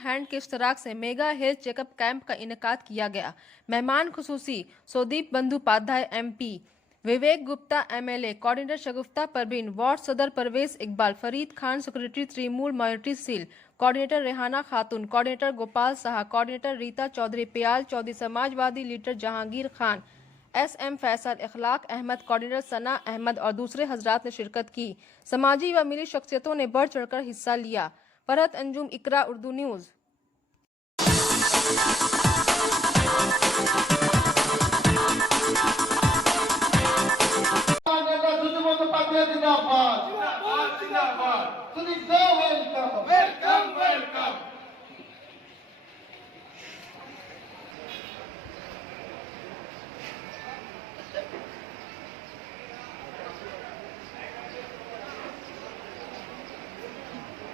Hand के इश्तराक से mega health checkup camp का इनेकाद किया गया। मेहमान खुसूसी Sudip Bandopadhyay MP, Vivek Gupta MLA, coordinator Shagufta Parveen, ward सदर Parvez Iqbal, Farid Khan secretary Trinamool minority cell, coordinator Rehana Khatoon, coordinator Gopal Saha, coordinator Rita Chaudhary, Payal Chaudhary, Samajwadi leader Jahangir Khan, SM Faisal, Ikhlaq Ahmed, coordinator Sana Ahmed और दूसरे हजरात ने शिरकत की। समाजी व मिली शख्सियतों ने बढ़ चढ़कर हिस्सा लिया। फरहत अंजुम, इकरा, उर्दू न्यूज।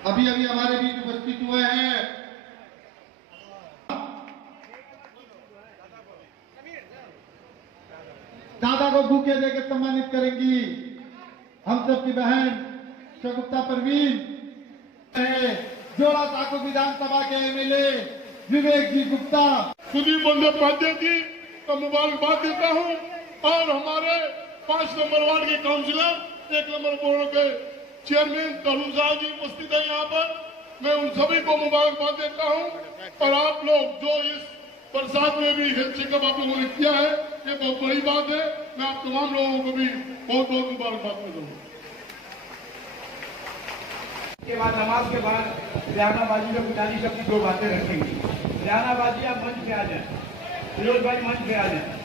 अभी अभी हमारे बीच उपस्थित हुए हैं दादा को बुके देकर सम्मानित करेंगी हम सबकी बहन शगुफ्ता परवीन, जोड़ा साको विधानसभा के MLA विवेक जी गुप्ता। सुदीप बंदोपाध्याय जी का मुबारकबाद देता हूं और हमारे 5 नंबर वार्ड के काउंसिलर 1 नंबर बोर्ड के चेयरमैन तरुण साहब जी उपस्थित है यहाँ पर। मैं उन सभी को मुबारकबाद देता हूँ और आप लोग जो इस बरसात में भी हेल्थ चेकअप आप लोगों ने किया है ये बहुत बड़ी बात है। मैं आप तमाम लोगों को भी बहुत बहुत मुबारकबाद देता हूँ। के बाद नमाज के बाद रियाना बाजी में बुनियादी शब्द 2 बातें रखेंगी। रियाना बाजी आप मंच पे आ जाए, फिरोज भाई मंच पे आ जाए।